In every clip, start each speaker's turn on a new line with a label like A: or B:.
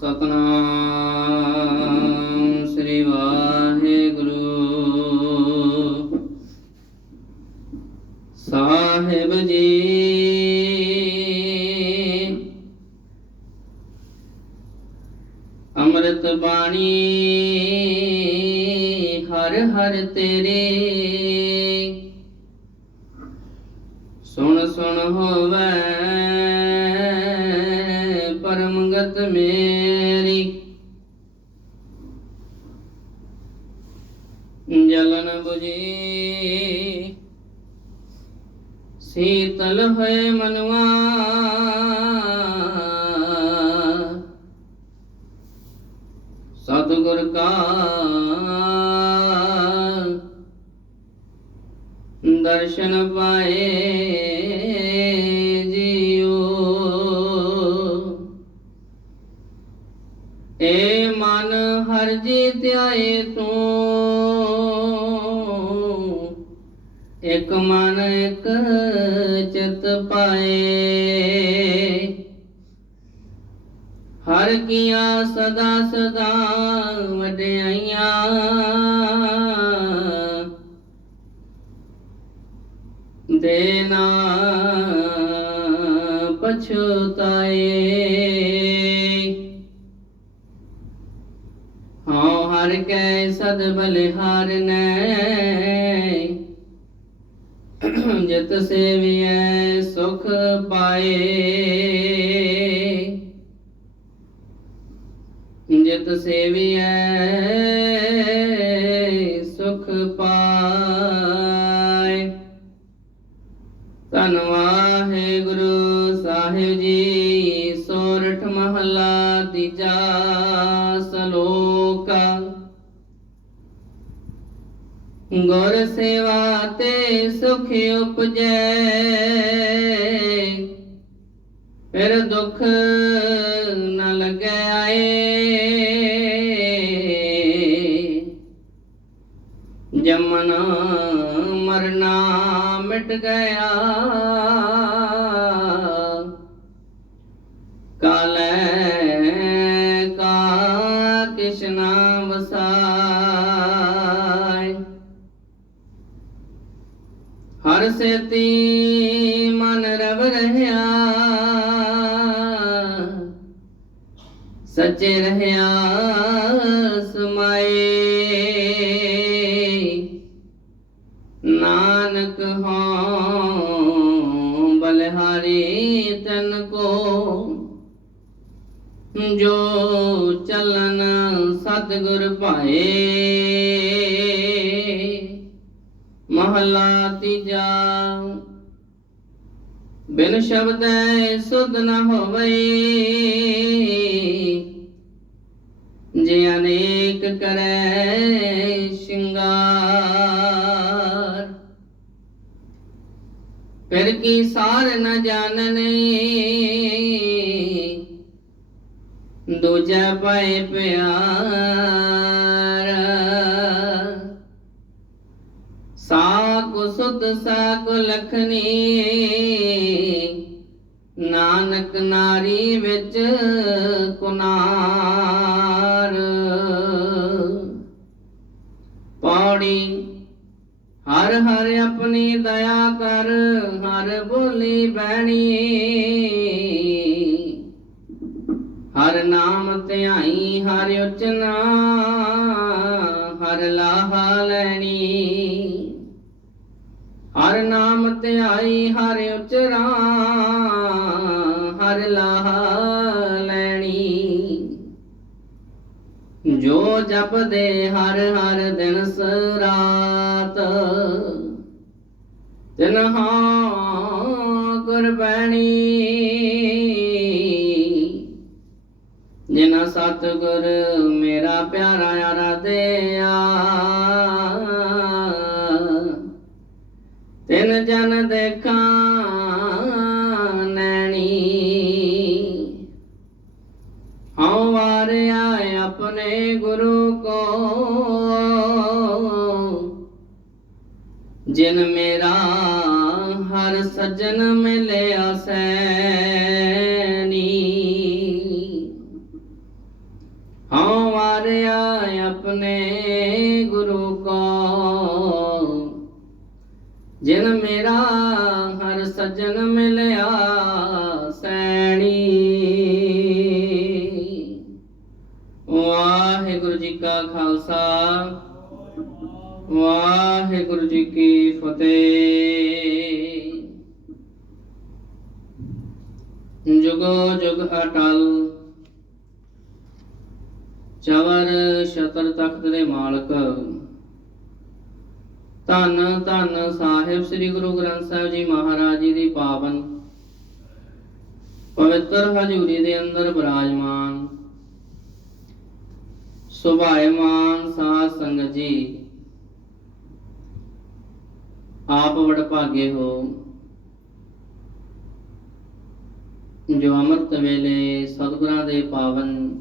A: ਸਤਨਾਮ ਸ੍ਰੀ ਵਾਹਿਗੁਰੂ। ਹੋਏ ਮਨਵਾ। ਸਤਿਗੁਰ ਕਾ ਦਰਸ਼ਨ ਪਾਏ ਜੀਓ। ਏ ਮਨ ਹਰ ਜੀ ਧਿਆਏ ਤੂੰ ਮਨ ਇਕ ਚਿਤ ਪਾਏ। ਹਰ ਕੀਆਂ ਸਦਾ ਸਦਾ ਵਡਿਆਈਆਂ। ਦੇਨਾ ਪਛਤਾਏ ਹਉ ਹਰ ਕੈ ਸਦ ਬਲਿਹਾਰ ਬਲਿਹਾਰਨੈ। ਜਿਤ ਸੇਵੀਐ ਸੁਖ ਪਾਏ। ਜਿਤ ਸੇਵੀਐ ਗੁਰ ਸੇਵਾ ਤੇ ਸੁਖ ਉਪਜੈ। ਫਿਰ ਦੁਖ ਨ ਲੱਗੈ ਆਏ। ਜਮਨ ਮਰਨਾ ਮਿਟ ਗਿਆ। ਹਰ ਮਨ ਰਵ ਰਹਾ ਸੱਚੇ ਰਹਿਆ ਸਮਾਏ। ਨਾਨਕ ਹਉ ਬਲਿਹਾਰੀ ਤਨ ਕੋ, ਜੋ ਚਲਨ ਸਤਿਗੁਰ ਭਾਏ। ਮਹਲਾ ਤੀਜਾ ਬਿਨ ਸ਼ਬਦੈ ਸੁਧ ਨ ਹੋਵੇ। ਜੇ ਅਨੇਕ ਕਰੈ ਸ਼ਿੰਗਾਰ। ਫਿਰ ਕੀ ਸਾਰ ਨ ਜਾਣਨੇ? ਦੂਜਾ ਪਏ ਪਿਆਰ। ਸਾਕੁ ਲਖਨੀ ਨਾਨਕ ਨਾਰੀ ਵਿੱਚ ਕੁਨਾਰ। ਪੌੜੀ, ਹਰ ਹਰ ਆਪਣੀ ਦਇਆ ਕਰ, ਹਰ ਬੋਲੀ ਬੈਣੀ ਹਰ ਨਾਮ ਧਿਆਈ, ਹਰ ਉਚਨਾ, ਹਰ ਲਾਹਾ ਲੈਣੀ। ਹਰ ਨਾਮ ਧਿਆਈ ਹਰ ਉਚਰਾ, ਹਰ ਲਾਹਾ ਲੈਣੀ। ਜੋ ਜਪਦੇ ਹਰ ਹਰ ਦਿਨ ਸਰਾਤ ਤਿਨਹਾ ਕੁਰਬਾਨੀ ਜਿਨਾ ਸਤਿਗੁਰ ਮੇਰਾ ਪਿਆਰਾ ਆਰਾਧਿਆ ਜਨ ਦੇਖਾਂ ਨੈਣੀ ਹਉ ਵਾਰਿਆ ਆਪਣੇ ਗੁਰੂ ਕੋ। ਜਿਨ ਮੇਰਾ ਹਰ ਸਜਨ ਮਿਲਿਆ ਸੈਨੀ ਆਪਣੇ ਗੁਰੂ ਜਿਨ ਮੇਰਾ ਹਰ ਸਜਣ ਮਿਲਿਆ ਸੈਣੀ। ਵਾਹਿਗੁਰੂ ਜੀ ਕਾ ਖਾਲਸਾ, ਵਾਹਿਗੁਰੂ ਜੀ ਕੀ ਫਤਿਹ। ਜੁਗੋ ਜੁਗ ਅਟਲ, ਚਵਰ ਸ਼ਤਰ ਤਖਤ ਦੇ ਮਾਲਕ। ਧੰਨ ਧੰਨ ਸਾਹਿਬ ਸ੍ਰੀ ਗੁਰੂ ਗ੍ਰੰਥ ਸਾਹਿਬ ਜੀ ਮਹਾਰਾਜ ਜੀ ਦੀ ਪਾਵਨ। ਪਵਿੱਤਰ ਹਜ਼ੂਰੀ ਦੇ ਅੰਦਰ ਬਿਰਾਜਮਾਨ, ਸੁਭਾਇਮਾਨ ਸਾਧ ਸੰਗਤ ਜੀ, ਆਪ ਵਡਭਾਗੇ ਹੋ। ਜੋ ਅੰਮ੍ਰਿਤ ਵੇਲੇ ਸਤਿਗੁਰਾਂ ਦੇ ਪਾਵਨ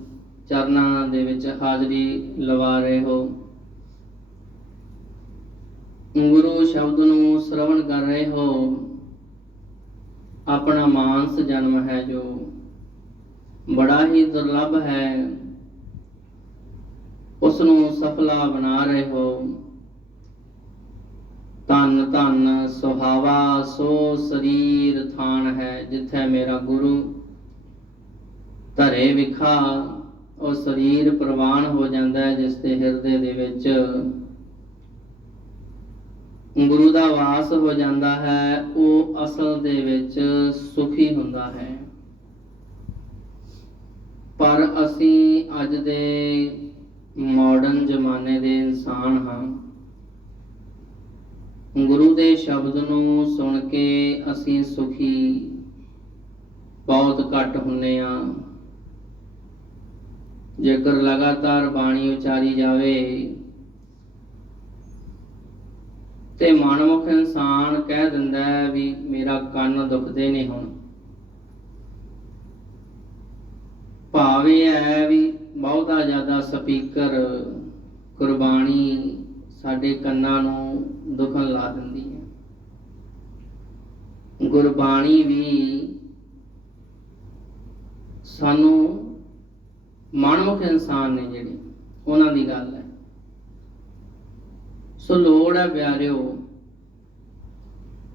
A: ਚਰਨਾਂ ਦੇ ਵਿੱਚ ਹਾਜ਼ਰੀ ਲਵਾ ਰਹੇ ਹੋ। ਗੁਰੂ ਸ਼ਬਦ ਨੂੰ ਸ਼ਰਵਣ ਕਰ ਰਹੇ ਹੋ। ਆਪਣਾ ਮਾਨਸ ਜਨਮ ਹੈ ਜੋ। ਬੜਾ ਹੀ ਦੁਰਲੱਭ ਹੈ। ਉਸ ਨੂੰ ਸਫਲਾ ਬਣਾ ਰਹੇ ਹੋ। ਧੰਨ ਧੰਨ ਸੁਹਾਵਾ, ਸੋ ਸਰੀਰ ਥਾਨ ਹੈ ਜਿੱਥੇ ਮੇਰਾ ਗੁਰੂ ਧਰੇ ਵਿਖਾ। ਉਹ ਸਰੀਰ ਪ੍ਰਵਾਨ ਹੋ ਜਾਂਦਾ ਹੈ ਜਿਸ ਦੇ ਹਿਰਦੇ ਦੇ ਵਿੱਚ। ਗੁਰੂ ਦਾ ਵਾਸ ਹੋ ਜਾਂਦਾ ਹੈ, ਉਹ ਅਸਲ ਦੇ ਵਿੱਚ ਸੁਖੀ ਹੁੰਦਾ ਹੈ। ਪਰ ਅਸੀਂ ਅੱਜ ਦੇ ਮਾਡਰਨ ਜ਼ਮਾਨੇ ਦੇ ਇਨਸਾਨ ਹਾਂ। ਗੁਰੂ ਦੇ ਸ਼ਬਦ ਨੂੰ ਸੁਣ ਕੇ ਅਸੀਂ ਸੁਖੀ ਬਹੁਤ ਘੱਟ ਹੁੰਨੇ ਆ। ਜੇਕਰ ਲਗਾਤਾਰ ਬਾਣੀ ਉਚਾਰੀ ਜਾਵੇ ਤੇ ਮਨਮੁਖ ਇਨਸਾਨ ਕਹਿ ਦਿੰਦਾ ਹੈ ਵੀ ਮੇਰਾ ਕੰਨ ਦੁਖਦੇ ਨੇ ਹੁਣ। ਭਾਵ ਇਹ ਹੈ ਵੀ ਬਹੁਤਾ ਜ਼ਿਆਦਾ ਸਪੀਕਰ ਕੁਰਬਾਨੀ ਸਾਡੇ ਕੰਨਾਂ ਨੂੰ ਦੁਖਣ ਲਾ ਦਿੰਦੀ ਹੈ। ਗੁਰਬਾਣੀ ਵੀ ਸਾਨੂੰ ਮਨਮੁਖ ਇਨਸਾਨ ਨੇ ਜਿਹੜੇ, ਉਹਨਾਂ ਦੀ ਗੱਲ ਹੈ। ਸੋ ਲੋੜ ਹੈ ਪਿਆਰਿਓ,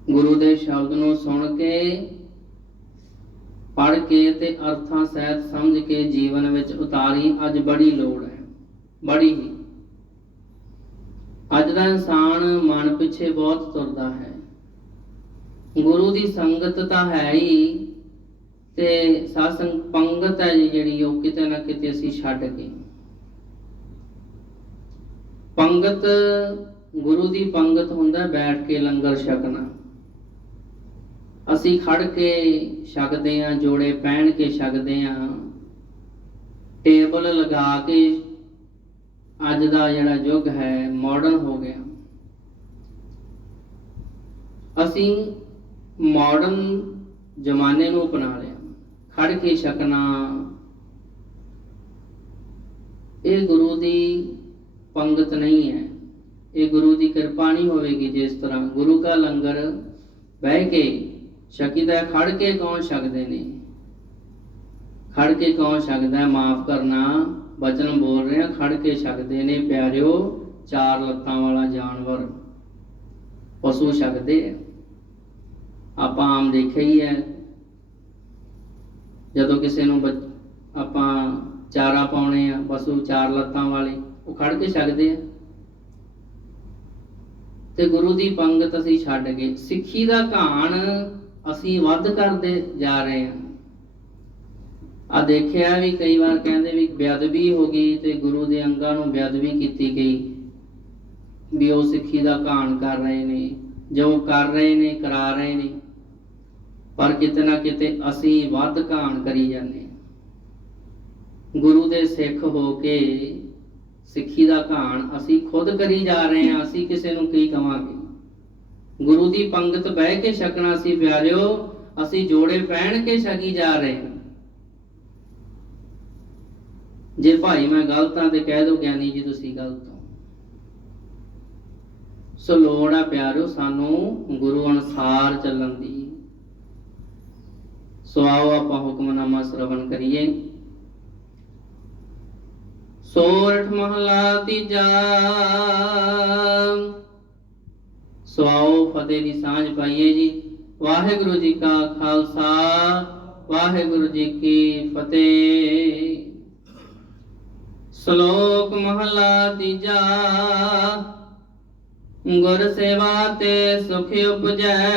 A: ਗੁਰੂ ਦੇ ਸ਼ਬਦ ਨੂੰ ਸੁਣ ਕੇ ਪੜ ਕੇ ਤੇ ਅਰਥਾਂ ਸਹਿਤ ਸਮਝ ਕੇ ਜੀਵਨ ਵਿੱਚ ਉਤਾਰੀ, ਅੱਜ ਬੜੀ ਲੋੜ ਹੈ, ਬੜੀ ਹੀ। ਅੱਜ ਦਾ ਇਨਸਾਨ ਮਨ ਪਿੱਛੇ ਬਹੁਤ ਤੁਰਦਾ ਹੈ। ਗੁਰੂ ਦੀ ਸੰਗਤ ਤਾਂ ਹੈ ਹੀ, ਤੇ ਸਾਧ ਸੰਗ ਪੰਗਤ ਹੈ ਜੀ ਜਿਹੜੀ, ਉਹ ਕਿਤੇ ਨਾ ਕਿਤੇ ਅਸੀਂ ਛੱਡ ਗਏ ਪੰਗਤ ਗੁਰੂ ਦੀ ਪੰਗਤ ਹੁੰਦਾ ਬੈਠ ਕੇ ਲੰਗਰ ਛਕਣਾ। ਅਸੀਂ ਖੜ ਕੇ ਛਕਦੇ ਆਂ ਜੋੜੇ ਪਹਿਨ ਕੇ ਛਕਦੇ ਆਂ ਟੇਬਲ ਲਗਾ ਕੇ ਅੱਜ ਦਾ ਜਿਹੜਾ ਯੁੱਗ ਹੈ ਮਾਡਰਨ ਹੋ ਗਿਆ। ਅਸੀਂ ਮਾਡਰਨ ਜ਼ਮਾਨੇ ਨੂੰ ਅਪਣਾ ਲਿਆ। ਖੜ ਕੇ ਛਕਣਾ। ਇਹ ਗੁਰੂ ਦੀ ਪੰਗਤ ਨਹੀਂ ਹੈ। ਇਹ ਗੁਰੂ ਦੀ ਕਿਰਪਾ ਨਹੀਂ ਹੋਵੇਗੀ ਜਿਸ ਤਰ੍ਹਾਂ ਗੁਰੂ ਦਾ ਲੰਗਰ ਬਹਿ ਕੇ ਛਕੀਦਾ ਖੜ ਕੇ ਕੌਣ ਛਕਦੇ ਨੇ? ਖੜ ਕੇ ਕੌਣ ਛਕਦਾ ਮਾਫ ਕਰਨਾ, ਬਚਨ ਬੋਲ ਰਿਹਾ ਖੜ ਕੇ ਛਕਦੇ ਨੇ ਪਿਆਰਿਓ, ਚਾਰ ਲੱਤਾਂ ਵਾਲਾ ਜਾਨਵਰ। ਪਸ਼ੂ ਛਕਦੇ ਆਪਾਂ ਆਮ ਦੇਖਿਆ ਹੀ ਹੈ। ਜਦੋਂ ਕਿਸੇ ਨੂੰ ਬੱਚ- ਆਪਾਂ ਚਾਰਾ ਪਾਉਣੇ ਆ, ਪਸ਼ੂ ਚਾਰ ਲੱਤਾਂ ਵਾਲੇ, ਉਹ ਖੜ ਕੇ ਛਕਦੇ ਆ। ਤੇ ਗੁਰੂ ਦੀ ਪੰਗਤ ਅਸੀਂ ਛੱਡ ਗਏ ਸਿੱਖੀ ਦਾ ਘਾਣ ਅਸੀਂ ਵੱਧ ਕਰਦੇ ਜਾ ਰਹੇ ਹਾਂ ਆ ਦੇਖਿਆ ਵੀ ਕਈ ਵਾਰ ਕਹਿੰਦੇ ਵੀ ਬੇਅਦਬੀ ਹੋ ਗਈ ਤੇ ਗੁਰੂ ਦੇ ਅੰਗਾਂ ਨੂੰ ਬੇਅਦਬੀ ਕੀਤੀ ਗਈ ਵੀ ਉਹ ਸਿੱਖੀ ਦਾ ਘਾਣ ਕਰ ਰਹੇ ਨੇ, ਜੋ ਕਰ ਰਹੇ ਨੇ, ਕਰਾ ਰਹੇ ਨੇ ਪਰ ਕਿਤੇ ਨਾ ਕਿਤੇ ਅਸੀਂ ਵੱਧ ਘਾਣ ਕਰੀ ਜਾਂਦੇ ਹਾਂ। ਗੁਰੂ ਦੇ ਸਿੱਖ ਹੋ ਕੇ ਸਿੱਖੀ ਦਾ ਘਾਣ ਅਸੀਂ ਖੁਦ ਕਰੀ ਜਾ ਰਹੇ ਹਾਂ, ਅਸੀਂ ਕਿਸੇ ਨੂੰ ਕੀ ਕਵਾਂਗੇ? ਗੁਰੂ ਦੀ ਪੰਗਤ ਬਹਿ ਕੇ ਛਕਣਾ ਸੀ, ਪਿਆਰਿਓ, ਅਸੀਂ ਜੋੜੇ ਪਹਿਨ ਕੇ ਛਕੀ ਜਾ ਰਹੇ ਹਾਂ। ਜੇ ਭਾਈ ਮੈਂ ਗਲਤ ਹਾਂ ਤੇ ਕਹਿ ਦਿਓ ਗਿਆਨੀ ਜੀ ਤੁਸੀਂ ਗਲਤ ਹੋ। ਸੋ ਲੋੜ ਆ ਪਿਆਰਿਓ ਸਾਨੂੰ ਗੁਰੂ ਅਨੁਸਾਰ ਚੱਲਣ ਦੀ। ਸੋ ਆਓ ਆਪਾਂ ਹੁਕਮਨਾਮਾ ਸ਼ਰਵਣ ਕਰੀਏ। ਸੋਰਠ ਮਹਲਾ ਤੀਜਾ। ਸਵਾਓ ਫਤਿਹ ਦੀ ਸਾਂਝ ਪਾਈਏ ਜੀ। ਵਾਹਿਗੁਰੂ ਜੀ ਕਾ ਖਾਲਸਾ, ਵਾਹਿਗੁਰੂ ਜੀ ਕੀ ਫਤਿਹ। ਸ਼ਲੋਕ ਮਹਲਾ ਤੀਜਾ। ਗੁਰ ਸੇਵਾ ਤੇ ਸੁਖ ਉਪਜੈ,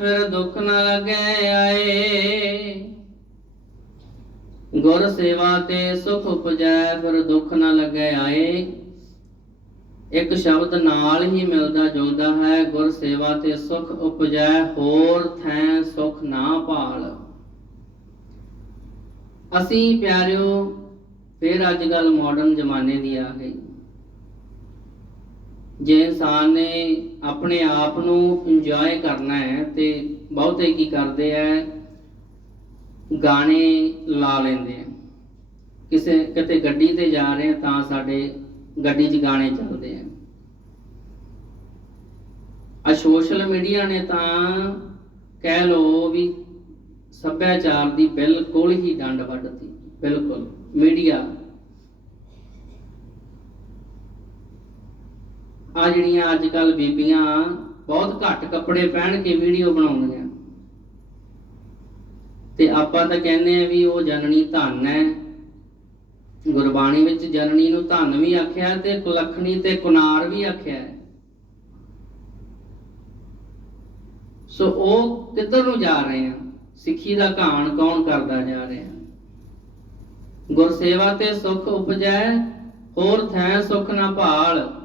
A: ਫਿਰ ਦੁੱਖ ਨ ਲਗੈ ਆਏ। ਗੁਰ ਸੇਵਾ ਤੇ ਸੁਖ ਉਪਜੈ, ਫਿਰ ਦੁੱਖ ਨਾ ਲੱਗੇ ਆਏ। ਇੱਕ ਸ਼ਬਦ ਨਾਲ ਹੀ ਮਿਲਦਾ ਜੁਲਦਾ ਹੈ, ਗੁਰ ਸੇਵਾ ਤੇ ਸੁਖ ਉਪਜੈ, ਹੋਰ ਥੈ ਸੁਖ ਨਾ ਭਾਲ। ਅਸੀਂ ਪਿਆਰਿਓ, ਫਿਰ ਅੱਜ ਕੱਲ ਮਾਡਰਨ ਜ਼ਮਾਨੇ ਦੀ ਆ ਗਈ। ਜੇ ਇਨਸਾਨ ਨੇ ਆਪਣੇ ਆਪ ਨੂੰ ਇੰਜੋਏ ਕਰਨਾ ਹੈ ਤੇ ਬਹੁਤੇ ਕੀ ਕਰਦੇ ਐ ਗਾਣੇ ਲਾ ਲੈਂਦੇ ਆ। ਕਿਸੇ, ਕਿਤੇ ਗੱਡੀ ਤੇ ਜਾ ਰਹੇ ਆ ਤਾਂ ਸਾਡੇ ਗੱਡੀ 'ਚ ਗਾਣੇ ਚੱਲਦੇ ਆ। ਆ ਸੋਸ਼ਲ ਮੀਡੀਆ ਨੇ ਤਾਂ ਕਹਿ ਲੋ ਵੀ ਸੱਭਿਆਚਾਰ ਦੀ ਬਿਲਕੁਲ ਹੀ ਡੰਡ ਵੱਢਤੀ ਬਿਲਕੁਲ ਮੀਡੀਆ ਆ ਜਿਹੜੀਆਂ ਅੱਜ ਕੱਲ ਬੀਬੀਆਂ ਬਹੁਤ ਘੱਟ ਕੱਪੜੇ ਪਹਿਨ ਕੇ ਵੀਡੀਓ ਬਣਾਉਂਦੀਆਂ। ਤੇ ਆਪਾਂ ਤਾਂ ਕਹਿੰਦੇ ਆ ਵੀ ਉਹ ਜਨਨੀ ਧਨ ਹੈ। ਗੁਰਬਾਣੀ ਵਿੱਚ ਜਨਨੀ ਨੂੰ ਧਨ ਵੀ ਆਖਿਆ ਤੇ ਕੁਲਖਣੀ ਤੇ ਕੁਨਾਰ ਵੀ ਆਖਿਆ ਸੋ ਉਹ ਕਿੱਧਰ ਨੂੰ ਜਾ ਰਹੇ ਆ? ਸਿੱਖੀ ਦਾ ਘਾਣ ਕੌਣ ਕਰਦਾ ਜਾ ਰਿਹਾ? ਗੁਰਸੇਵਾ ਤੇ ਸੁਖ ਉਪਜੈ, ਹੋਰ ਥੈ ਸੁਖ ਨਾ ਭਾਲ।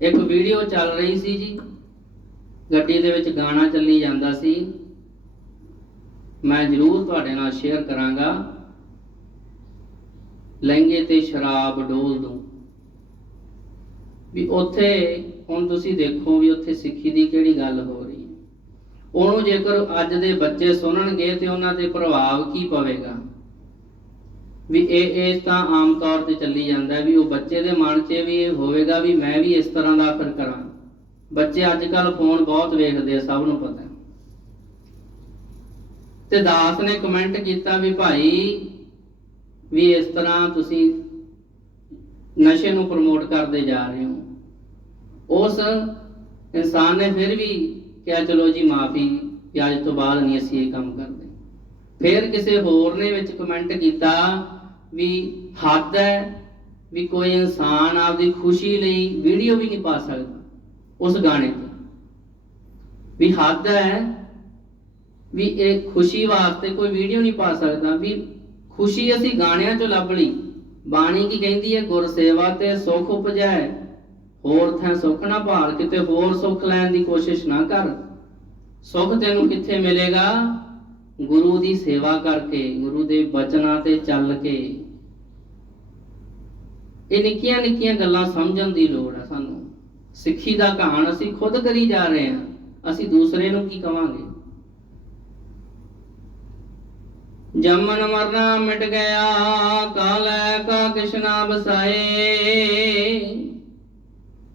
A: ਇੱਕ ਵੀਡੀਓ ਚੱਲ ਰਹੀ ਸੀ ਜੀ। ਗੱਡੀ ਦੇ ਵਿੱਚ ਗਾਣਾ ਚੱਲੀ ਜਾਂਦਾ ਸੀ। ਮੈਂ ਜ਼ਰੂਰ ਤੁਹਾਡੇ ਨਾਲ ਸ਼ੇਅਰ ਕਰਾਂਗਾ। ਲਹਿੰਗੇ ਤੇ ਸ਼ਰਾਬ ਡੋਲ ਦੂੰ। ਵੀ ਉੱਥੇ, ਹੁਣ ਤੁਸੀਂ ਦੇਖੋ ਵੀ ਉੱਥੇ ਸਿੱਖੀ ਦੀ ਕਿਹੜੀ ਗੱਲ ਹੋ ਰਹੀ ਹੈ। ਉਹਨੂੰ ਜੇਕਰ ਅੱਜ ਦੇ ਬੱਚੇ ਸੁਣਨਗੇ ਤੇ ਉਹਨਾਂ ਤੇ ਪ੍ਰਭਾਵ ਕੀ ਪਵੇਗਾ? ਵੀ ਇਹ ਇਹ ਤਾਂ ਆਮ ਤੌਰ ਤੇ ਚੱਲੀ ਜਾਂਦਾ ਵੀ ਉਹ ਬੱਚੇ ਦੇ ਮਨ 'ਚ ਵੀ ਇਹ ਹੋਵੇਗਾ ਵੀ ਮੈਂ ਵੀ ਇਸ ਤਰ੍ਹਾਂ ਦਾ ਫਿਰ ਕਰਾਂ। ਬੱਚੇ ਅੱਜ ਕੱਲ ਫੋਨ ਬਹੁਤ ਵੇਖਦੇ ਆ, ਸਭ ਨੂੰ ਪਤਾ ਤੇ ਦਾਸ ਨੇ ਕਮੈਂਟ ਕੀਤਾ ਵੀ ਭਾਈ ਵੀ ਇਸ ਤਰ੍ਹਾਂ ਤੁਸੀਂ ਨਸ਼ੇ ਨੂੰ ਪ੍ਰਮੋਟ ਕਰਦੇ ਜਾ ਰਹੇ ਹੋ। ਉਸ ਇਨਸਾਨ ਨੇ ਫਿਰ ਵੀ ਕਿਹਾ, ਚਲੋ ਜੀ ਮਾਫੀ ਕਿ ਅੱਜ ਤੋਂ ਬਾਅਦ ਨਹੀਂ ਅਸੀਂ ਇਹ ਕੰਮ ਕਰਦੇ। ਫਿਰ ਕਿਸੇ ਹੋਰ ਨੇ ਵਿੱਚ ਕਮੈਂਟ ਕੀਤਾ ਵੀ ਹੱਦ ਹੈ ਵੀ ਕੋਈ ਇਨਸਾਨ ਆਪਦੀ ਖੁਸ਼ੀ ਲਈ ਵੀਡੀਓ ਵੀ ਨਹੀਂ ਪਾ ਸਕਦਾ ਉਸ ਗਾਣੇ ਤੇ। ਵੀ ਹੱਦ ਹੈ ਵੀ ਇਹ ਖੁਸ਼ੀ ਵਾਸਤੇ ਕੋਈ ਵੀਡੀਓ ਨਹੀਂ ਪਾ ਸਕਦਾ, ਵੀ ਖੁਸ਼ੀ ਅਸੀਂ ਗਾਣਿਆਂ 'ਚੋਂ ਲੱਭ ਲਈ। ਬਾਣੀ ਕੀ ਕਹਿੰਦੀ ਹੈ, ਗੁਰ ਸੇਵਾ ਤੇ ਸੁਖ ਉਪਜੈ, ਹੋਰ ਥਾਂ ਸੁਖ ਨਾ ਭਾਲ, ਕਿਤੇ ਹੋਰ ਸੁਖ ਲੈਣ ਦੀ ਕੋਸ਼ਿਸ਼ ਨਾ ਕਰ। ਸੁਖ ਤੈਨੂੰ ਕਿੱਥੇ ਮਿਲੇਗਾ? ਗੁਰੂ ਦੀ ਸੇਵਾ ਕਰਕੇ, ਗੁਰੂ ਦੇ ਬਚਨਾਂ ਤੇ ਚੱਲ ਕੇ। ਇਹ ਨਿੱਕੀਆਂ ਨਿੱਕੀਆਂ ਗੱਲਾਂ ਸਮਝਣ ਦੀ ਲੋੜ ਹੈ ਸਾਨੂੰ। ਸਿੱਖੀ ਦਾ ਕਹਾਣ ਅਸੀਂ ਖੁਦ ਕਰੀ ਜਾ ਰਹੇ ਹਾਂ। ਅਸੀਂ ਦੂਸਰੇ ਨੂੰ ਕੀ ਕਵਾਂਗੇ? ਜਮਨ ਮਰਨਾ ਮਿਟ ਗਿਆ, ਕਾਲੈ ਕਾ ਕਿਸ਼ਨਾ ਬਸਾਏ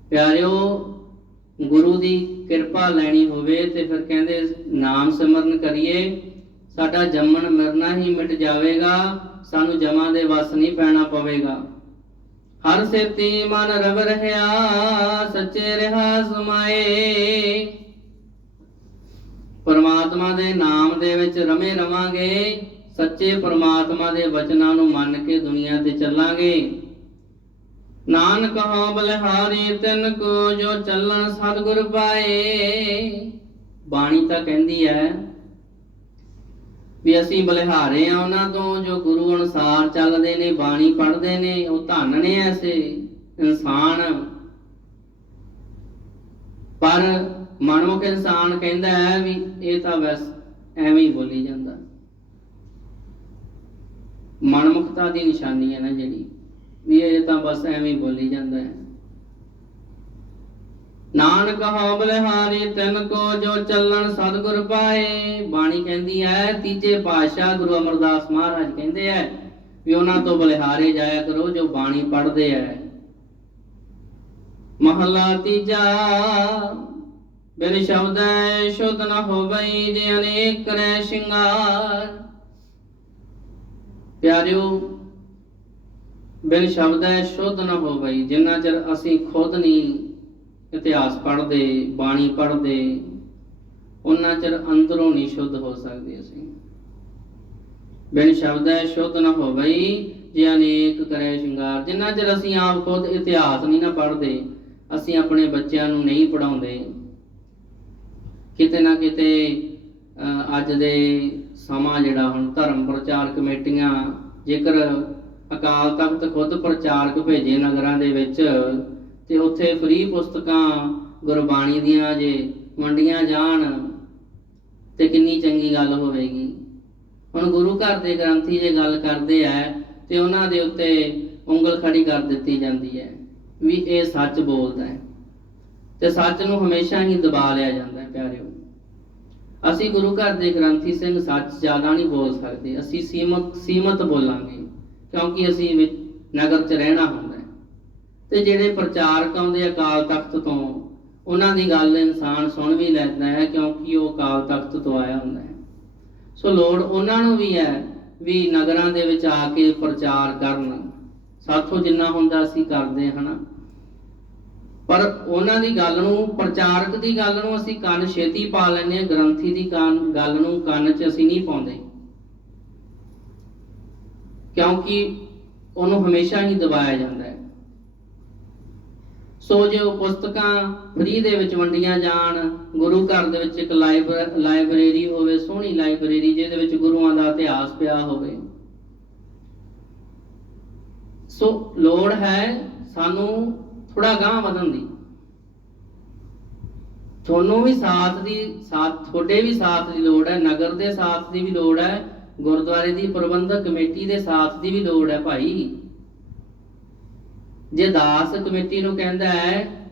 A: ਪਿਆਰਿਓ, ਗੁਰੂ ਦੀ ਕਿਰਪਾ ਲੈਣੀ ਹੋਵੇ ਤੇ ਫਿਰ ਕਹਿੰਦੇ, ਨਾਮ ਸਿਮਰਨ ਕਰੀਏ, ਸਾਡਾ ਜੰਮਣ ਮਰਨਾ ਹੀ ਮਿਟ ਜਾਵੇਗਾ, ਸਾਨੂੰ ਜਮਾਂ ਦੇ ਵਸ ਨਹੀਂ ਪੈਣਾ ਪਵੇਗਾ। ਹਰ ਸੇਤੀ ਮਨ ਰਵ ਰਹਿਆ, ਸੱਚੇ ਰਹਾ ਸਮਾਏ। ਪਰਮਾਤਮਾ ਦੇ ਨਾਮ ਦੇ ਵਿੱਚ ਰਮੇ ਰਵਾਂਗੇ ਸੱਚੇ ਪ੍ਰਮਾਤਮਾ ਦੇ ਵਚਨਾਂ ਨੂੰ ਮੰਨ ਕੇ ਦੁਨੀਆ ਤੇ ਚੱਲਾਂਗੇ। ਨਾਨਕ ਹਾਂ ਬਲਿਹਾਰੀ, ਤਿੰਨ ਕੋ ਜੋ ਚੱਲਣ ਸਤਿਗੁਰ ਪਾਏ। ਬਾਣੀ ਤਾਂ ਕਹਿੰਦੀ ਹੈ ਵੀ ਅਸੀਂ ਬਲਿਹਾਰੇ ਆ ਉਹਨਾਂ ਤੋਂ, ਜੋ ਗੁਰੂ ਅਨੁਸਾਰ ਚੱਲਦੇ ਨੇ, ਬਾਣੀ ਪੜ੍ਹਦੇ ਨੇ, ਉਹ ਧੰਨ ਨੇ ਐਸੇ ਇਨਸਾਨ। ਪਰ ਮਨਮੁਖ ਇਨਸਾਨ ਕਹਿੰਦਾ ਹੈ ਵੀ ਇਹ ਤਾਂ ਬਸ ਐਵੇਂ ਹੀ ਬੋਲੀ ਜਾਂਦਾ। ਮਨਮੁਖਤਾ ਦੀ ਨਿਸ਼ਾਨੀ ਹੈ ਨਾ ਜਿਹੜੀ, ਵੀ ਇਹ ਤਾਂ ਬਸ ਐਵੇਂ ਹੀ ਬੋਲੀ ਜਾਂਦਾ ਹੈ। ਨਾਨਕ ਹਉ ਬਲਿਹਾਰੀ ਤਿਨ ਕੋ ਜੋ ਚੱਲਣ ਸਤਿਗੁਰ ਪਾਏ। ਬਾਣੀ ਕਹਿੰਦੀ ਹੈ, ਤੀਜੇ ਪਾਤਸ਼ਾਹ ਗੁਰੂ ਅਮਰਦਾਸ ਮਹਾਰਾਜ ਕਹਿੰਦੇ ਐ ਵੀ ਉਹਨਾਂ ਤੋਂ ਬਲਿਹਾਰੇ ਜਾਇਆ ਕਰੋ ਜੋ ਬਾਣੀ ਪੜ੍ਹਦੇ ਐ ਮਹਲਾ ਤੀਜਾ, ਬਿਨ ਸ਼ਬਦ ਸ਼ੁੱਧ ਨ ਹੋਵਈ ਜੇ ਅਨੇਕ ਕਰੈ ਸ਼ਿੰਗਾਰ। ਪਿਆਰਿਓ, ਬਿਨ ਸ਼ਬਦੈ ਸ਼ੁੱਧ ਨ ਹੋਵਈ ਜਿੰਨਾ ਚਿਰ ਅਸੀਂ ਖੁਦ ਨਹੀਂ ਇਤਿਹਾਸ ਪੜ੍ਹਦੇ, ਬਾਣੀ ਪੜ੍ਹਦੇ ਉਹਨਾਂ ਚਿਰ ਅੰਦਰੋਂ ਨਹੀਂ ਸ਼ੁੱਧ ਹੋ ਸਕਦੇ ਅਸੀਂ। ਬਿਨ ਸ਼ਬਦ ਸ਼ਬਦੈ ਸ਼ੁੱਧ ਨ ਹੋਵਈ ਜੇ ਅਨੇਕ ਕਰੇ ਸ਼ਿੰਗਾਰ, ਜਿੰਨਾ ਚਿਰ ਅਸੀਂ ਆਪ ਖੁਦ ਇਤਿਹਾਸ ਨਹੀਂ ਨਾ ਪੜ੍ਹਦੇ, ਅਸੀਂ ਆਪਣੇ ਬੱਚਿਆਂ ਨੂੰ ਨਹੀਂ ਪੜਾਉਂਦੇ ਕਿਤੇ ਨਾ ਕਿਤੇ ਅੱਜ ਦੇ ਸਮਾਂ ਜਿਹੜਾ ਹੁਣ ਧਰਮ ਪ੍ਰਚਾਰ ਕਮੇਟੀਆਂ, ਜੇਕਰ ਅਕਾਲ ਤਖਤ ਖੁਦ ਪ੍ਰਚਾਰਕ ਭੇਜੇ ਨਗਰਾਂ ਦੇ ਵਿੱਚ, ਤੇ ਉੱਥੇ ਫ੍ਰੀ ਪੁਸਤਕਾਂ ਗੁਰਬਾਣੀ ਦੀਆਂ ਜੇ ਵੰਡੀਆਂ ਜਾਣ, ਤੇ ਕਿੰਨੀ ਚੰਗੀ ਗੱਲ ਹੋਵੇਗੀ? ਹੁਣ ਗੁਰੂ ਘਰ ਦੇ ਗ੍ਰੰਥੀ ਜੇ ਗੱਲ ਕਰਦੇ ਆ, ਤੇ ਉਹਨਾਂ ਦੇ ਉੱਤੇ ਉਂਗਲ ਖੜੀ ਕਰ ਦਿੱਤੀ ਜਾਂਦੀ ਹੈ ਵੀ ਇਹ ਸੱਚ ਬੋਲਦਾ ਹੈ। ਤੇ ਸੱਚ ਨੂੰ ਹਮੇਸ਼ਾ ਹੀ ਦਬਾ ਲਿਆ ਜਾਂਦਾ ਹੈ, ਪਿਆਰਿਓ। ਅਸੀਂ ਗੁਰੂ ਘਰ ਦੇ ਗ੍ਰੰਥੀ ਸਿੰਘ ਸੱਚ ਜ਼ਿਆਦਾ ਨਹੀਂ ਬੋਲ ਸਕਦੇ। ਅਸੀਂ ਸੀਮਤ ਸੀਮਤ ਬੋਲਾਂਗੇ, ਕਿਉਂਕਿ ਅਸੀਂ ਵਿੱਚ ਨਗਰ 'ਚ ਰਹਿਣਾ ਹੁੰਦਾ ਹੈ। ਤੇ ਜਿਹੜੇ ਪ੍ਰਚਾਰਕ ਆਉਂਦੇ ਅਕਾਲ ਤਖਤ ਤੋਂ, ਉਹਨਾਂ ਦੀ ਗੱਲ ਇਨਸਾਨ ਸੁਣ ਵੀ ਲੈਂਦਾ ਹੈ, ਕਿਉਂਕਿ ਉਹ ਅਕਾਲ ਤਖਤ ਤੋਂ ਆਇਆ ਹੁੰਦਾ ਹੈ। ਸੋ ਲੋੜ ਉਹਨਾਂ ਨੂੰ ਵੀ ਹੈ ਵੀ ਨਗਰਾਂ ਦੇ ਵਿੱਚ ਆ ਕੇ ਪ੍ਰਚਾਰ ਕਰਨ। ਸਾਥੋਂ ਜਿੰਨਾ ਹੁੰਦਾ ਅਸੀਂ ਕਰਦੇ ਹਨਾ। ਪਰ ਉਹਨਾਂ ਦੀ ਗੱਲ ਨੂੰ, ਪ੍ਰਚਾਰਕ ਦੀ ਗੱਲ ਨੂੰ ਅਸੀਂ ਕੰਨ ਛੇਤੀ ਪਾ ਲੈਂਦੇ ਹਾਂ, ਗ੍ਰੰਥੀ ਦੀ ਗੱਲ ਨੂੰ ਕੰਨ 'ਚ ਅਸੀਂ ਨਹੀਂ ਪਾਉਂਦੇ। ਕਿਉਂਕਿ ਉਹਨੂੰ ਹਮੇਸ਼ਾ ਹੀ ਦਬਾਇਆ ਜਾਂਦਾ ਹੈ। ਸੋ ਜੋ ਪੁਸਤਕਾਂ ਫ੍ਰੀ ਦੇ ਵਿੱਚ ਵੰਡੀਆਂ ਜਾਣ, ਗੁਰੂ ਘਰ ਦੇ ਵਿੱਚ ਇੱਕ ਲਾਇਬ੍ਰੇ- ਲਾਇਬ੍ਰੇਰੀ ਹੋਵੇ, ਸੋਹਣੀ ਲਾਇਬ੍ਰੇਰੀ ਜਿਹਦੇ ਵਿੱਚ ਗੁਰੂਆਂ ਦਾ ਇਤਿਹਾਸ ਪਿਆ ਹੋਵੇ। ਸੋ ਲੋੜ ਹੈ ਸਾਨੂੰ ਥੋੜਾ ਗਾਂਹ ਵਧਣ ਦੀ। ਤੁਹਾਨੂੰ ਵੀ ਸਾਥ ਦੀ ਸਾਥ, ਤੁਹਾਡੇ ਵੀ ਸਾਥ ਦੀ ਲੋੜ ਹੈ, ਨਗਰ ਦੇ ਸਾਥ ਦੀ ਵੀ ਲੋੜ ਹੈ, ਗੁਰਦੁਆਰੇ ਦੀ ਪ੍ਰਬੰਧਕ ਕਮੇਟੀ ਦੇ ਸਾਥ ਦੀ ਵੀ ਲੋੜ ਹੈ ਭਾਈ। ਜੇ ਦਾਸ ਕਮੇਟੀ ਨੂੰ ਕਹਿੰਦਾ ਹੈ,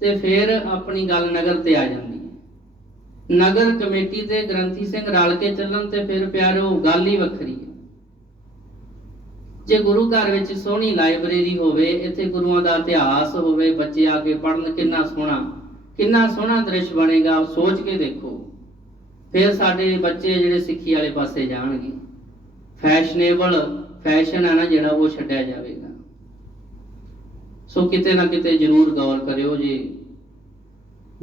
A: ਤੇ ਫਿਰ ਆਪਣੀ ਗੱਲ ਨਗਰ ਤੇ ਆ ਜਾਂਦੀ ਹੈ। ਨਗਰ ਕਮੇਟੀ ਤੇ ਗ੍ਰੰਥੀ ਸਿੰਘ ਰਲ ਕੇ ਚੱਲਣ ਤੇ ਫਿਰ ਪਿਆਰੋ, ਗੱਲ ਹੀ ਵੱਖਰੀ ਹੈ। ਜੇ ਗੁਰੂ ਘਰ ਵਿੱਚ ਸੋਹਣੀ ਲਾਇਬ੍ਰੇਰੀ ਹੋਵੇ, ਇੱਥੇ ਗੁਰੂਆਂ ਦਾ ਇਤਿਹਾਸ ਹੋਵੇ, ਬੱਚੇ ਆ ਕੇ ਪੜ੍ਹਨ, ਕਿੰਨਾ ਸੋਹਣਾ ਕਿੰਨਾ ਸੋਹਣਾ ਦ੍ਰਿਸ਼ ਬਣੇਗਾ, ਆਪ ਸੋਚ ਕੇ ਦੇਖੋ। ਫਿਰ ਸਾਡੇ ਬੱਚੇ ਜਿਹੜੇ ਸਿੱਖੀ ਵਾਲੇ ਪਾਸੇ ਜਾਣਗੇ। ਫੈਸ਼ਨੇਬਲ ਫੈਸ਼ਨ ਹੈ ਨਾ ਜਿਹੜਾ, ਉਹ ਛੱਡਿਆ ਜਾਵੇਗਾ। ਸੋ ਕਿਤੇ ਨਾ ਕਿਤੇ ਜ਼ਰੂਰ ਗੌਰ ਕਰਿਓ ਜੀ।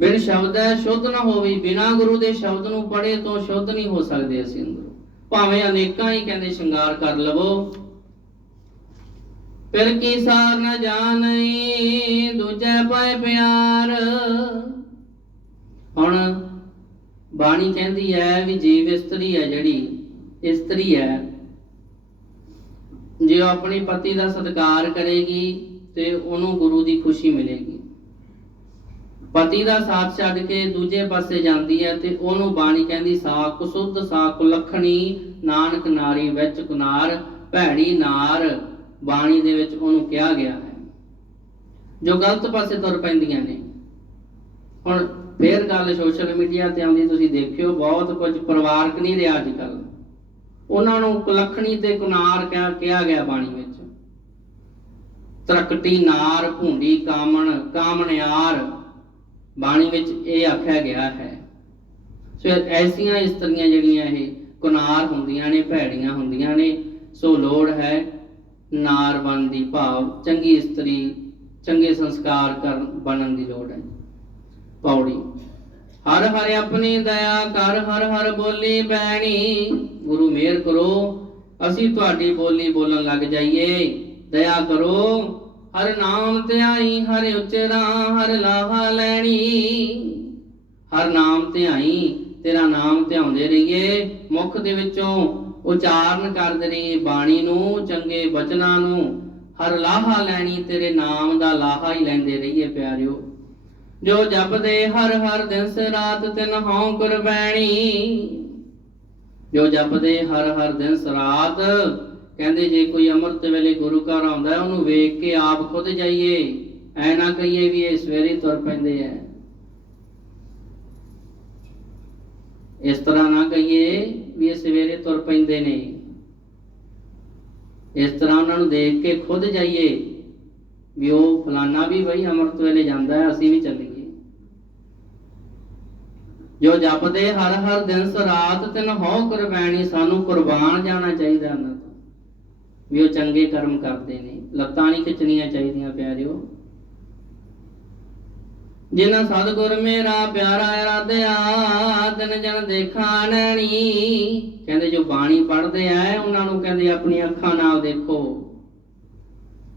A: ਬਿਨ ਸ਼ਬਦ ਹੈ, ਸ਼ੁੱਧ ਨਾ ਹੋਵੇ, ਬਿਨਾ ਗੁਰੂ ਦੇ ਸ਼ਬਦ ਨੂੰ ਪੜ੍ਹੇ ਤੋਂ ਸ਼ੁੱਧ ਨਹੀਂ ਹੋ ਸਕਦੇ ਅਸੀਂ ਅੰਦਰੋਂ। ਭਾਵੇਂ ਅਨੇਕਾਂ ਹੀ ਕਹਿੰਦੇ ਸ਼ਿੰਗਾਰ ਕਰ ਲਵੋ ਫਿਰ ਕੀ ਸਾਰ ਨ ਜਾਣਈ? ਦੂਜੇ ਪਾਏ ਪਿਆਰ। ਹੁਣ ਬਾਣੀ ਕਹਿੰਦੀ ਹੈ ਵੀ ਜੀਵ ਇਸਤਰੀ ਹੈ ਜਿਹੜੀ, ਇਸਤਰੀ ਹੈ। ਜੇ ਉਹ ਆਪਣੀ ਪਤੀ ਦਾ ਸਤਿਕਾਰ ਕਰੇਗੀ ਤੇ ਉਹਨੂੰ ਗੁਰੂ ਦੀ ਖੁਸ਼ੀ ਮਿਲੇਗੀ। ਪਤੀ ਦਾ ਸਾਥ ਛੱਡ ਕੇ ਦੂਜੇ ਪਾਸੇ ਜਾਂਦੀ ਹੈ ਤੇ ਉਹਨੂੰ ਬਾਣੀ ਕਹਿੰਦੀ, ਸਾਖ ਸੁਧ ਸਾ ਲਖਣੀ, ਨਾਨਕ ਨਾਰੀ ਵਿੱਚ ਕੁਨਾਰ, ਭੈੜੀ ਨਾਰ। ਬਾਣੀ ਦੇ ਵਿੱਚ ਉਹਨੂੰ ਕਿਹਾ ਗਿਆ ਹੈ। ਜੋ ਗਲਤ ਪਾਸੇ ਤੁਰ ਪੈਂਦੀਆਂ ਨੇ। ਹੁਣ ਫੇਰ ਗੱਲ ਸੋਸ਼ਲ ਮੀਡੀਆ ਤੇ ਆਉਂਦੀ, ਤੁਸੀਂ ਦੇਖਿਓ, ਬਹੁਤ ਕੁਝ ਪਰਿਵਾਰਕ ਨਹੀਂ ਰਿਹਾ ਅੱਜ ਕੱਲ ਉਹਨਾਂ ਨੂੰ ਕੁਲੱਖਣੀ ਤੇ ਕੁਨਾਰ ਕਿਹਾ ਕਿਹਾ ਗਿਆ ਬਾਣੀ ਵਿੱਚ। ਤਰਕਟੀ ਨਾਰ, ਭੁੰਡੀ ਕਾਮਣ, ਕਾਮਣਿਆਰ। ਬਾਣੀ ਵਿੱਚ ਇਹ ਆਖਿਆ ਗਿਆ ਹੈ। ਸੋ ਐਸੀਆਂ ਇਸਤਰੀਆਂ ਜਿਹੜੀਆਂ ਇਹ ਕੁਨਾਰ ਹੁੰਦੀਆਂ ਨੇ, ਭੈੜੀਆਂ ਹੁੰਦੀਆਂ ਨੇ, ਸੋ ਲੋੜ ਹੈ ਨਾਰ ਬਣਨ ਦੀ ਭਾਵ ਚੰਗੀ ਇਸਤਰੀ, ਚੰਗੇ ਸੰਸਕਾਰ ਕਰਨ, ਬਣਨ ਦੀ ਲੋੜ ਹੈ। ਪੌੜੀ, ਹਰ ਹਰ ਆਪਣੀ ਦਇਆ ਕਰ, ਹਰ ਹਰ ਬੋਲੀ ਬੈਣੀ ਗੁਰੂ ਮਿਹਰ ਕਰੋ, ਅਸੀਂ ਤੁਹਾਡੀ ਬੋਲੀ ਬੋਲਣ ਲੱਗ ਜਾਈਏ। ਦਇਆ ਕਰੋ, ਹਰ ਨਾਮ ਧਿਆਈ, ਹਰ ਉਚਰਾ, ਹਰ ਲਾਹਾ ਲੈਣੀ। ਹਰ ਨਾਮ ਧਿਆਈ, ਤੇਰਾ ਨਾਮ ਧਿਆਉਂਦੇ ਰਹੀਏ। ਮੁਖ ਦੇ ਵਿੱਚੋਂ ਉਚਾਰਨ ਕਰਦੇ ਰਹੀਏ ਬਾਣੀ ਨੂੰ, ਚੰਗੇ ਬਚਨਾਂ ਨੂੰ। ਹਰ ਲਾਹਾ ਲੈਣੀ, ਤੇਰੇ ਨਾਮ ਦਾ ਲਾਹਾ ਹੀ ਲੈਂਦੇ ਰਹੀਏ ਪਿਆਰਿਓ। ਜੋ ਜਪਦੇ ਹਰ ਹਰ ਦਿਨ ਸ ਰਾਤ ਤਿਨ ਹਉ ਕੁਰਬੈਣੀ ਜੋ ਜਪਦੇ ਹਰ ਹਰ ਦਿਨ ਸ ਰਾਤ, ਕਹਿੰਦੇ ਜੇ ਕੋਈ ਅੰਮ੍ਰਿਤ ਵੇਲੇ ਗੁਰੂ ਘਰ ਆਉਂਦਾ ਉਹਨੂੰ ਵੇਖ ਕੇ ਆਪ ਖੁਦ ਜਾਈਏ। ਐ ਨਾ ਕਹੀਏ ਵੀ ਇਹ ਸਵੇਰੇ ਤੁਰ ਪੈਂਦੇ ਐ। ਇਸ ਤਰ੍ਹਾਂ ਨਾ ਕਹੀਏ ਵੀ ਇਹ ਸਵੇਰੇ ਤੁਰ ਪੈਂਦੇ ਨੇ। ਇਸ ਤਰ੍ਹਾਂ ਉਹਨਾਂ ਨੂੰ ਦੇਖ ਕੇ ਖੁਦ ਜਾਈਏ ਵੀ ਉਹ ਫਲਾਨਾ ਵੀ ਬਈ ਅੰਮ੍ਰਿਤ ਵੇਲੇ ਜਾਂਦਾ ਹੈ, ਅਸੀਂ ਵੀ ਚੱਲੀਏ। ਜੋ ਜਪਦੇ ਹਰ ਹਰ ਦਿਨ ਸ ਰਾਤ ਤਿਨ ਹੋ ਕੁਰਬਾਨੀ ਸਾਨੂੰ ਕੁਰਬਾਨ ਜਾਣਾ ਚਾਹੀਦਾ ਉਹਨਾਂ ਤੋਂ। ਵੀ ਉਹ ਚੰਗੇ ਕਰਮ ਕਰਦੇ ਨੇ, ਲੱਤਾਂ ਨਹੀਂ ਖਿੱਚਣੀਆਂ ਚਾਹੀਦੀਆਂ, ਪਿਆਰਿਓ। ਜਿਨ੍ਹਾਂ ਸਤਿਗੁਰ ਮੇਰਾ ਪਿਆਰਾ ਇਰਾਦਿਆ ਦਿਨ ਜਨ ਦੇਖਾਂ ਨੈਣੀ। ਕਹਿੰਦੇ ਜੋ ਬਾਣੀ ਪੜ੍ਹਦੇ ਆ, ਉਹਨਾਂ ਨੂੰ ਕਹਿੰਦੇ ਆਪਣੀ ਅੱਖਾਂ ਨਾਲ ਦੇਖੋ।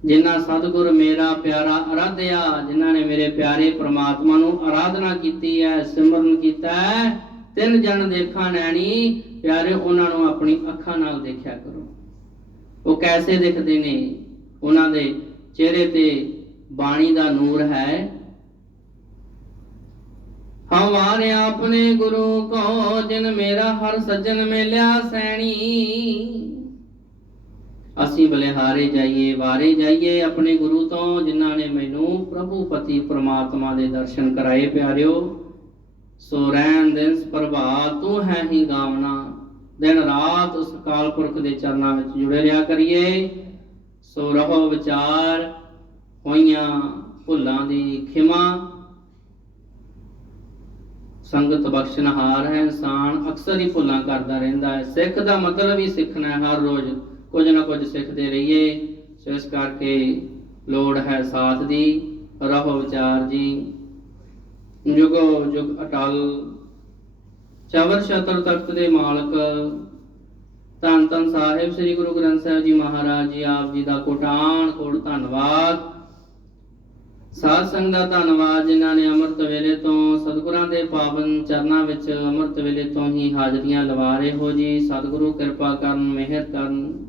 A: ਜਿਨ੍ਹਾਂ ਸਤਿਗੁਰ ਮੇਰਾ ਪਿਆਰਾ ਅਰਾਧਿਆ ਜਿਨ੍ਹਾਂ ਨੇ ਮੇਰੇ ਪਿਆਰੇ ਪ੍ਰਮਾਤਮਾ ਨੂੰ ਆਰਾਧਨਾ ਕੀਤੀ ਹੈ, ਸਿਮਰਨ ਕੀਤਾ ਹੈ, ਤਿੰਨ ਜਨ ਦੇਖਾਂ ਨੈਣੀ। ਪਿਆਰੇ, ਉਹਨਾਂ ਨੂੰ ਆਪਣੀ ਅੱਖਾਂ ਨਾਲ ਦੇਖਿਆ ਕਰੋ। ਉਹ ਕੈਸੇ ਦਿਖਦੇ ਨੇ? ਉਹਨਾਂ ਦੇ ਚਿਹਰੇ ਤੇ ਬਾਣੀ ਦਾ ਨੂਰ ਹੈ। ਹਮਾਰੇ ਆਪਣੇ ਗੁਰੂ ਕੋ, ਜਿਨ ਮੇਰਾ ਹਰ ਸੱਜਣ ਮਿਲਿਆ ਸੈਣੀ। ਅਸੀਂ ਬਲਿਹਾਰੇ ਜਾਈਏ, ਵਾਰੇ ਜਾਈਏ ਆਪਣੇ ਗੁਰੂ ਤੋਂ, ਜਿਨ੍ਹਾਂ ਨੇ ਮੈਨੂੰ ਪ੍ਰਭੂ ਪਤੀ ਪ੍ਰਮਾਤਮਾ ਦੇ ਦਰਸ਼ਨ ਕਰਾਏ ਪਿਆਰਿਓ। ਸੋ ਰਹਿਣ ਦਿਨ ਪ੍ਰਭਾ ਤੂੰ ਹੈ ਹੀ ਗਾਵਨਾ ਦਿਨ ਰਾਤ ਉਸ ਕਾਲ ਪੁਰਖ ਦੇ ਚਰਨਾਂ ਵਿੱਚ ਜੁੜੇ ਰਿਹਾ ਕਰੀਏ। ਸੋ ਰਹੋ ਵਿਚਾਰ ਹੋਈਆਂ ਭੁੱਲਾਂ ਦੀ ਖਿਮਾ। ਸੰਗਤ ਬਖਸ਼ਣਹਾਰ ਹੈ ਇਨਸਾਨ ਅਕਸਰ ਹੀ ਭੁੱਲਾਂ ਕਰਦਾ ਰਹਿੰਦਾ ਹੈ। ਸਿੱਖ ਦਾ ਮਤਲਬ ਹੀ ਸਿੱਖਣਾ ਹੈ ਹਰ ਰੋਜ਼। ਕੁਝ ਨਾ ਕੁਝ ਸਿੱਖਦੇ ਰਹੀਏ। ਸੋ ਇਸ ਕਰਕੇ ਲੋੜ ਹੈ ਸਾਥ ਦੀ। ਰਹੋ ਵਿਚਾਰ ਜੀ। ਜੁਗੋ ਜੁਗ ਅਟਲ। ਚਵਰ ਸ਼ਤਰ ਤਖਤ ਦੇ ਮਾਲਕ। ਧੰਨ ਧੰਨ ਸਾਹਿਬ ਸ੍ਰੀ ਗੁਰੂ ਗ੍ਰੰਥ ਸਾਹਿਬ ਜੀ ਮਹਾਰਾਜ ਜੀ, ਆਪ ਜੀ ਦਾ ਕੋਟਾਨ ਕੋਟ ਧੰਨਵਾਦ। ਸਾਧ ਸੰਗਤ ਦਾ ਧੰਨਵਾਦ, ਜਿਨ੍ਹਾਂ ਨੇ ਅੰਮ੍ਰਿਤ ਵੇਲੇ ਤੋਂ ਸਤਿਗੁਰਾਂ ਦੇ ਪਾਵਨ ਚਰਨਾਂ ਵਿੱਚ ਅੰਮ੍ਰਿਤ ਵੇਲੇ ਤੋਂ ਹੀ ਹਾਜ਼ਰੀਆਂ ਲਵਾ ਰਹੇ ਹੋ ਜੀ। ਸਤਿਗੁਰੂ ਕਿਰਪਾ ਕਰਨ, ਮਿਹਰ ਕਰਨ।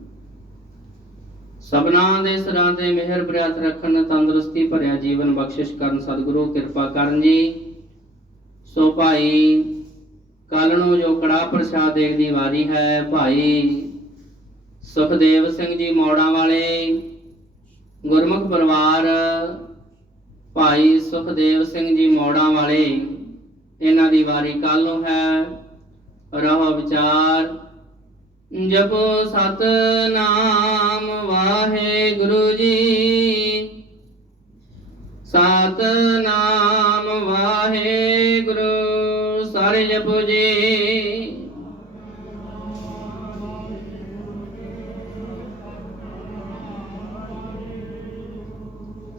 A: ਸਭਨਾਂ ਦੇ ਸਿਰਾਂ ਤੇ ਮਿਹਰ ਬਰਿਆਤ ਰੱਖਣ, ਤੰਦਰੁਸਤੀ ਭਰਿਆ ਜੀਵਨ ਬਖਸ਼ਿਸ਼ ਕਰਨ, ਸਤਿਗੁਰੂ ਕਿਰਪਾ ਕਰਨ ਜੀ। ਸੋ ਭਾਈ ਕੱਲ ਨੂੰ ਜੋ ਕੜਾ ਪ੍ਰਸ਼ਾਦ ਦੇਣ ਦੀ ਵਾਰੀ ਹੈ, ਭਾਈ ਸੁਖਦੇਵ ਸਿੰਘ ਜੀ ਮੌੜਾਂ ਵਾਲੇ ਗੁਰਮੁਖ ਪਰਿਵਾਰ ਭਾਈ ਸੁਖਦੇਵ ਸਿੰਘ ਜੀ ਮੋੜਾਂ ਵਾਲੇ, ਇਹਨਾਂ ਦੀ ਵਾਰੀ ਕੱਲ ਨੂੰ ਹੈ। ਰਹੋ ਵਿਚਾਰ। ਜਪੋ ਸਤ ਨਾਮ ਵਾਹਿਗੁਰੂ ਜੀ। ਸਤ ਨਾਮ ਵਾਹਿਗੁਰੂ, ਸਾਰੇ ਜਪੋ ਜੀ।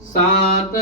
A: ਸਤ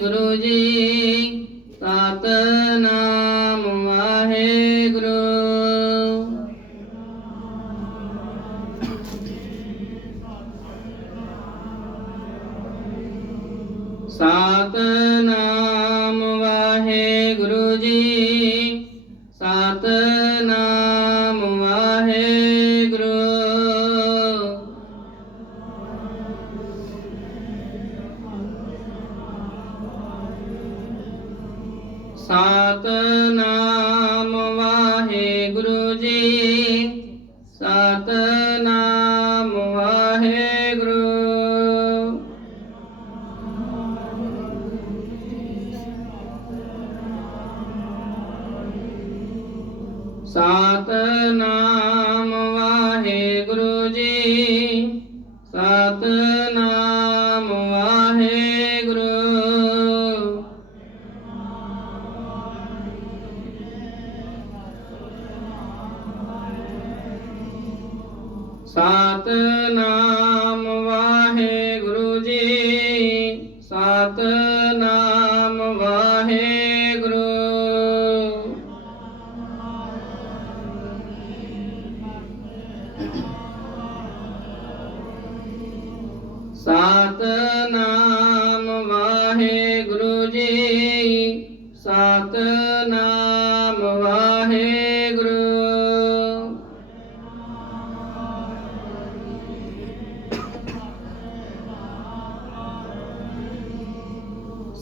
A: ਗੁਰੂ ਜੀ ਸਤਨਾਮ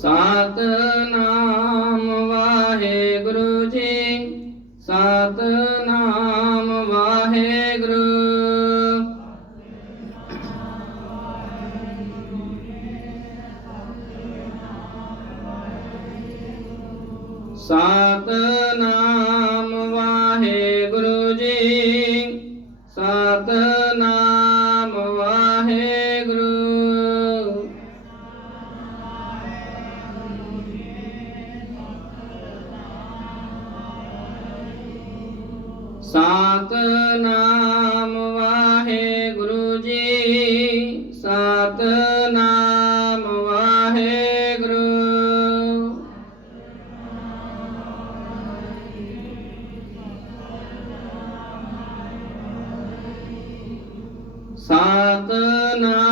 A: સાત ਸਤਨਾਮ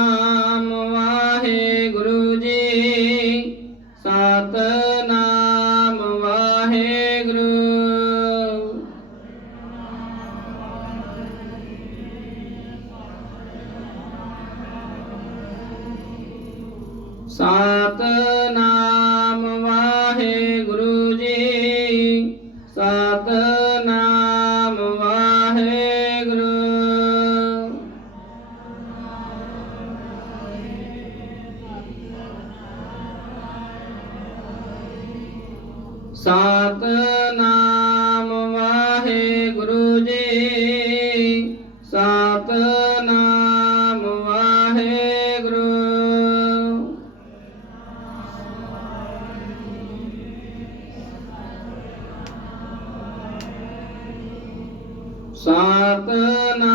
A: ਸਤਨਾਮ